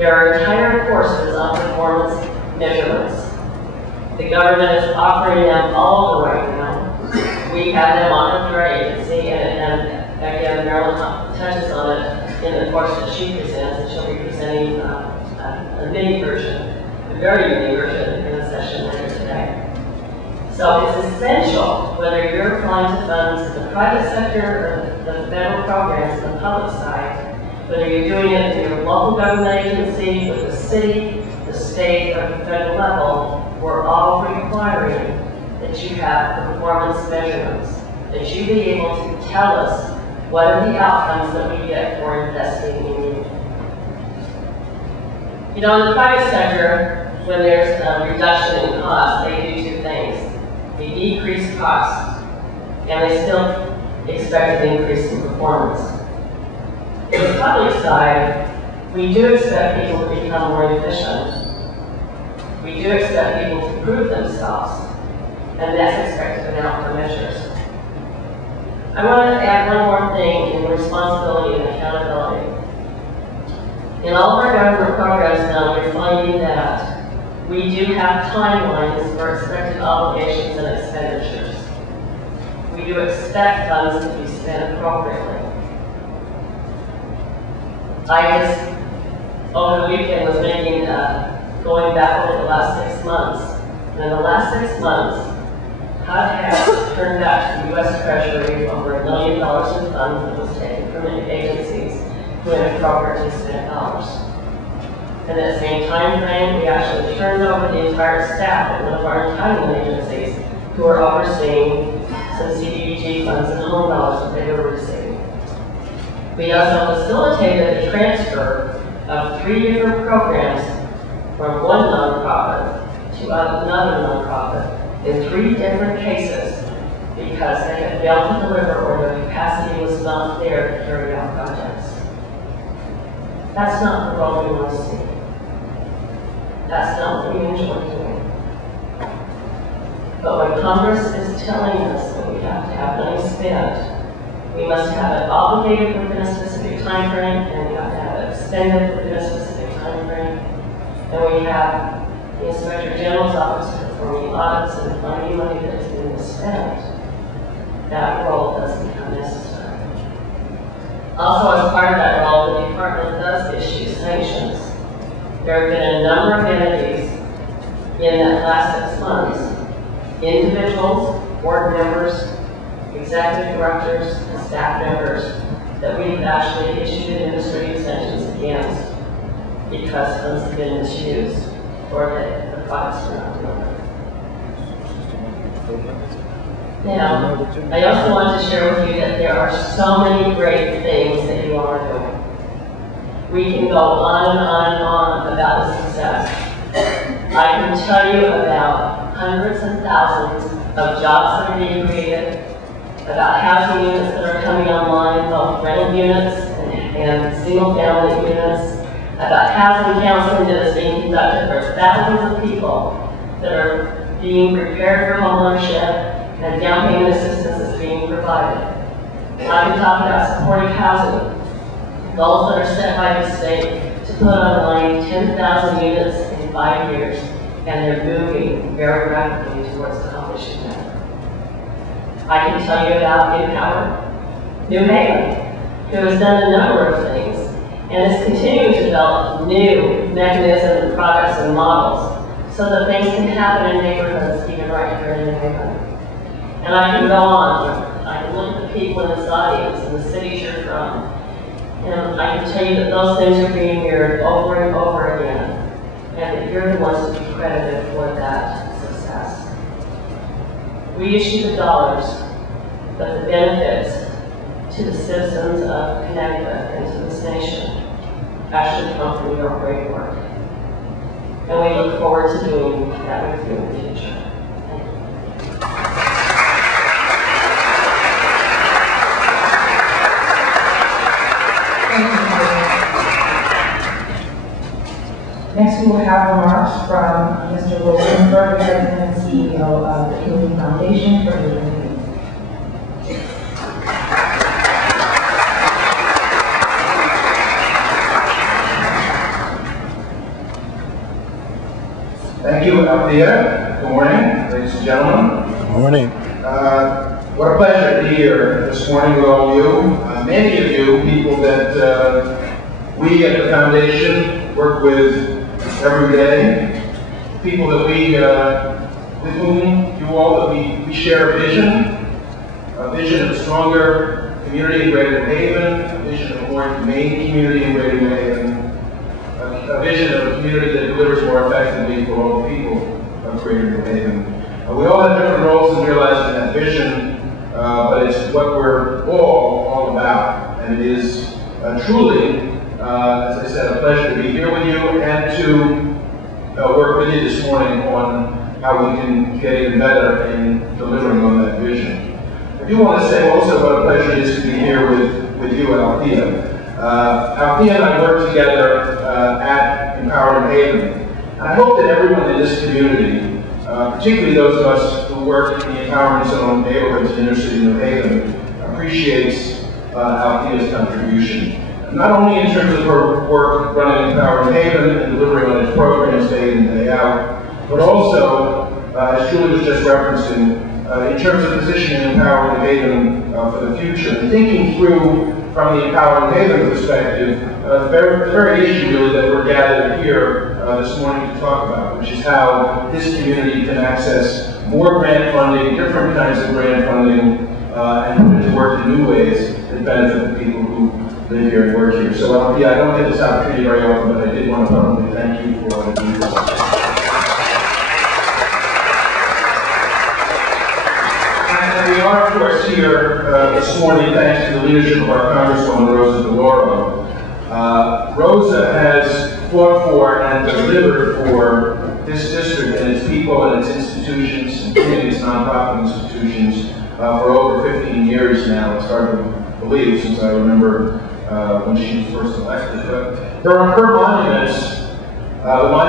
There are entire courses on performance measurements. The government is offering them all over right now. We have them on through our agency, and again, Marilyn touches on it in the course that she presents, and she'll be presenting a mini version, a very mini version in the session later today. So it's essential, whether you're applying to funds in the private sector or the federal programs on the public side, whether you're doing it in your local government agency, with the city, the state, or the federal level, we're all requiring that you have performance measurements, that you be able to tell us what are the outcomes that we get for investing in you. You know, in the private sector, when there's a reduction in costs, they do two things. They decrease costs, and they still expect an increase in performance. In the public side, we do expect people to become more efficient. We do expect people to prove themselves, and that's expected in outcome measures. I want to add one more thing in responsibility and accountability. In all of our government programs now, we're finding that we do have timelines for expected obligations and expenditures. We do expect funds to be spent appropriately. I just, over the weekend, was making, going back over the last 6 months. And in the last 6 months, HUD has turned back to the U.S. Treasury over $1 million in funds that was taken from agencies who inappropriately spent dollars. In that same time frame, we actually turned over the entire staff of one of our entitlement agencies who are overseeing some CDBG funds and loan dollars that they were receiving. We also facilitated the transfer of 3 different programs from one nonprofit to another nonprofit in 3 different cases because they had failed to deliver or their capacity was not there to carry out projects. That's not the role we want to see. That's not what we enjoy doing. But when Congress is telling us that we have to have money spent, we must have it obligated within a specific time frame, and we have to have it expended within a specific time frame. And we have the Inspector General's office performing audits and finding money that is being spent. That role does become necessary. Also, as part of that role, the department does issue sanctions. There have been a number of entities in that last 6 months, individuals, board members, executive directors, and staff members that we've actually issued administrative sanctions against because funds have been misused or that the products were not delivered. Now, I also want to share with you that there are so many great things that you are doing. We can go on and on and on about the success. I can tell you about hundreds and thousands of jobs that are being created, about housing units that are coming online, both rental units and single-family units, about housing counseling that is being conducted for thousands of people that are being prepared for homeownership, and down payment assistance is being provided. I can talk about supportive housing, goals that are set by the state to put online 10,000 units in 5 years, and they're moving very rapidly towards accomplishing that. I can tell you about Empower New Haven, who has done a number of things and is continuing to develop new mechanisms, products, and models so that things can happen in neighborhoods even right here in New Haven. And I can go on. I can look at the people in this audience and the cities you're from, and I can tell you that those things are being mirrored over and over again, and that you're the ones to be credited for that success. We issue the dollars, but the benefits to the citizens of Connecticut and to this nation actually come from your great work. And we look forward to doing that with you in the future. Next, we will have remarks from Mr. Rosenberg, President and CEO of the Healing Foundation for Healing. Thank you, Althea. Good morning, ladies and gentlemen. Good morning. What a pleasure to be here this morning with all of you. Many of you, people that we at the Foundation work with every day, people that with whom you all, that we share a vision of a stronger community in Greater New Haven, a vision of a more humane community in Greater New Haven, a vision of a community that delivers more effectively for all the people of Greater New Haven. We all have different roles in realizing that vision, but it's what we're all about. And it is truly, as I said, a pleasure to be here with you and to work with you this morning on how we can get even better in delivering on that vision. I do want to say also what a pleasure it is to be here with you, Althea. Althea and I work together at Empower New Haven. And I hope that everyone in this community, particularly those of us who work in the empowerment zone neighborhoods in inner city New Haven, appreciates Althea's contribution. Not only in terms of her work running Empower New Haven and delivering on its programs day in and day out, but also, as Julie was just referencing, in terms of positioning Empower New Haven for the future, and thinking through from the Empower New Haven perspective, the very issue really that we're gathered here this morning to talk about, which is how this community can access more grant funding, different kinds of grant funding, and put it to work in new ways that benefit the people who live here and work here. So yeah, I don't get this opportunity very often, but I did want to publicly thank you for all of you. And we are, of course, here this morning thanks to the leadership of our Congresswoman, Rosa DELAURO. Rosa has fought for and delivered for this district and its people and its institutions, including its nonprofit institutions, for over 15 years now. It's hard to believe since I remember when she was first elected. But her monuments, the monument